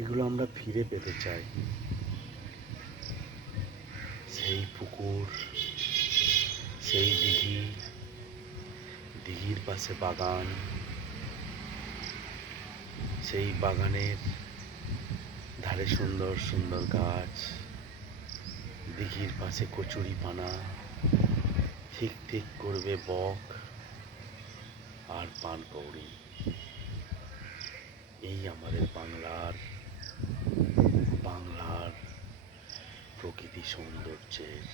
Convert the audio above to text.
এগুলো আমরা ফিরে পেতে চাই। সেই পুকুর, সেই দিঘি, দিঘির পাশে বাগান, সেই বাগানের ধারে সুন্দর সুন্দর গাছ, দিঘির পাশে কচুরিপানা, ঠিক ঠিক করবে বক আর পানকৌড়ি। এই আমাদের বাংলার প্রকৃতি সৌন্দর্যের